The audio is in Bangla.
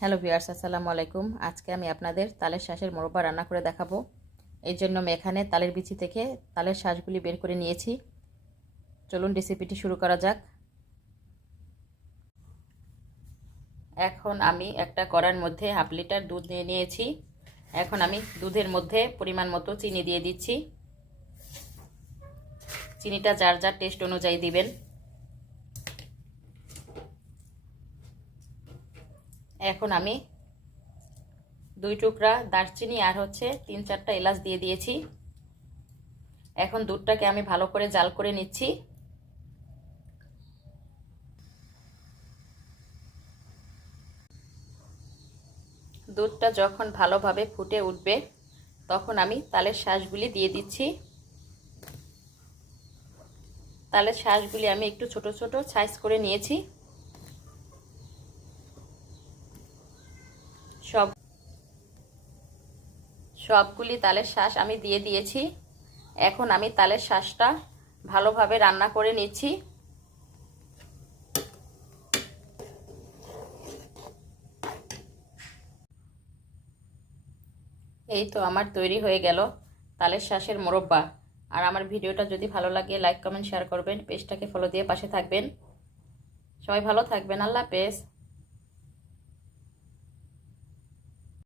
হ্যালো ভিউয়ার্স, আসসালামু আলাইকুম। আজকে আমি আপনাদের তালের শাঁসের মোরব্বা রান্না করে দেখাবো। এই জন্য আমি এখানে তালের বিচি থেকে তালের শাঁসগুলি বের করে নিয়েছি। চলুন রেসিপিটি শুরু করা যাক। এখন আমি একটা কড়ার মধ্যে হাফ লিটার দুধ নিয়ে নিয়েছি। এখন আমি দুধের মধ্যে পরিমাণ মতো চিনি দিয়ে দিচ্ছি। চিনিটা যার যার টেস্ট অনুযায়ী দিবেন। এখন আমি 2 টুকরা দারচিনি আর 3-4টা এলাচ দিয়ে দিয়েছি। এখন দুধটাকে আমি ভালো করে জাল করে নিচ্ছি। দুধটা যখন ভালোভাবে ফুটে উঠবে তখন আমি তালের শাঁসগুলি দিয়ে দিচ্ছি। তালের শাঁসগুলি আমি একটু ছোট ছোট সাইজ করে নিয়েছি। সবগুলি তালের শাঁস আমি দিয়ে দিয়েছি। এখন আমি তালের শাঁসটা ভালোভাবে রান্না করে নিচ্ছি। এই তো আমার তৈরি হয়ে গেল তালের শাঁসের মোরব্বা। আর আমার ভিডিওটা যদি ভালো লাগে লাইক কমেন্ট শেয়ার করবেন, পেজটাকে ফলো দিয়ে পাশে থাকবেন। সবাই ভালো থাকবেন। আল্লাহ হাফেজ।